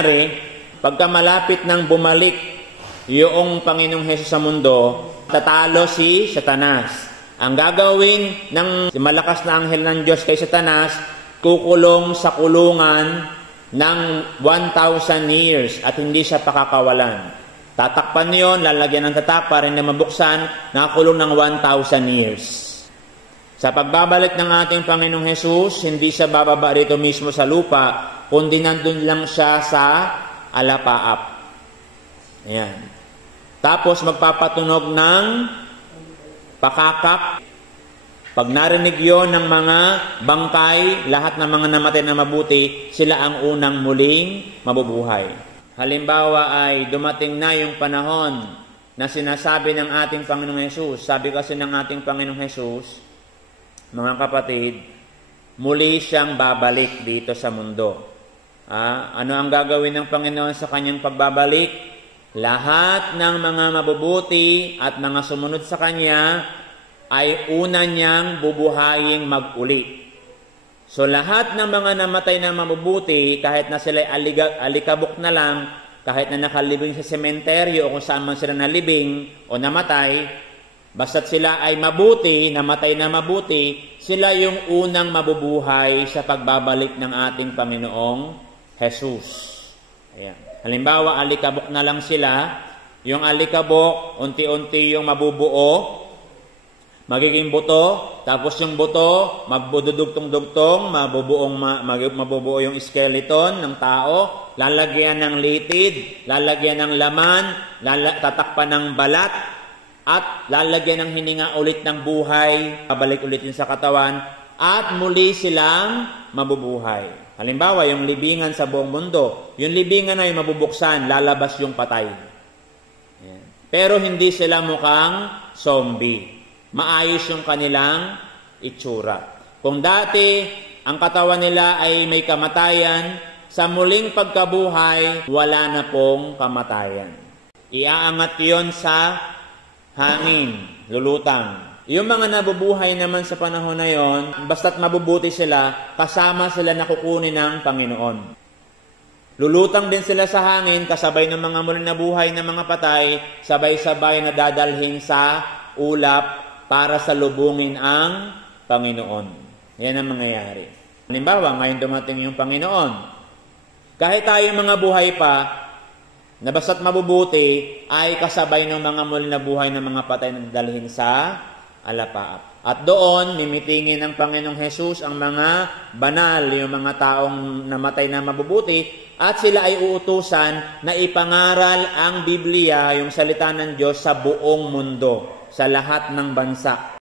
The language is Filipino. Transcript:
mangyayari, pagka malapit nang bumalik yung Panginoong Hesus sa mundo, tatalo si Satanas. Ang gagawin ng malakas na anghel ng Diyos kay Satanas, kukulong sa kulungan ng 1,000 years at hindi siya pakakawalan. Tatakpan niyon, lalagyan ng tatak para hindi mabuksan, nakakulong ng 1,000 years. Sa pagbabalik ng ating Panginoong Hesus, hindi siya bababa rito mismo sa lupa, kundi nandun lang siya sa alapaap. Ayan. Tapos magpapatunog ng pakakak. Pag narinig yon ng mga bangkay, lahat ng mga namatay na mabuti, sila ang unang muling mabubuhay. Halimbawa ay dumating na yung panahon na sinasabi ng ating Panginoong Hesus. Sabi kasi ng ating Panginoong Hesus, mga kapatid, muli siyang babalik dito sa mundo. Ano ang gagawin ng Panginoon sa kanyang pagbabalik? Lahat ng mga mabubuti at mga sumunod sa kanya ay una niyang bubuhayin mag-uli. So lahat ng mga namatay na mabubuti, kahit na sila alikabok na lang, kahit na nakalibing sa sementeryo o kung saan man sila nalibing o namatay, basta't sila ay mabuti, namatay na mabuti, sila yung unang mabubuhay sa pagbabalik ng ating Panginoong Hesus. Ayan. Halimbawa, alikabok na lang sila, yung alikabok, unti-unti yung mabubuo, magiging buto, tapos yung buto, magbududugtong-dugtong, mabubuo yung skeleton ng tao, lalagyan ng litid, lalagyan ng laman, tatakpan ng balat, at lalagyan ng hininga ulit ng buhay, babalik ulit yun sa katawan, at muli silang mabubuhay. Halimbawa, yung libingan sa buong mundo, yung libingan ay mabubuksan, lalabas yung patay. Ayan. Pero hindi sila mukhang zombie. Maayos yung kanilang itsura. Kung dati, ang katawan nila ay may kamatayan, sa muling pagkabuhay, wala na pong kamatayan. Iaangat yon sa hangin, lulutang. Yung mga nabubuhay naman sa panahon na yon, basta't mabubuti sila, kasama sila na kukunin ng Panginoon. Lulutang din sila sa hangin, kasabay ng mga muling nabuhay na mga patay, sabay-sabay na dadalhin sa ulap, para salubungin ang Panginoon. Yan ang mangyayari. Halimbawa, ngayon dumating yung Panginoon. Kahit tayo mga buhay pa, na basta't mabubuti, ay kasabay ng mga muli na buhay ng mga patay na dalhin sa alapaap. At doon, mimitingin ng Panginoong Hesus ang mga banal, yung mga taong namatay na mabubuti, at sila ay uutusan na ipangaral ang Biblia, yung salita ng Diyos, sa buong mundo, sa lahat ng bansa.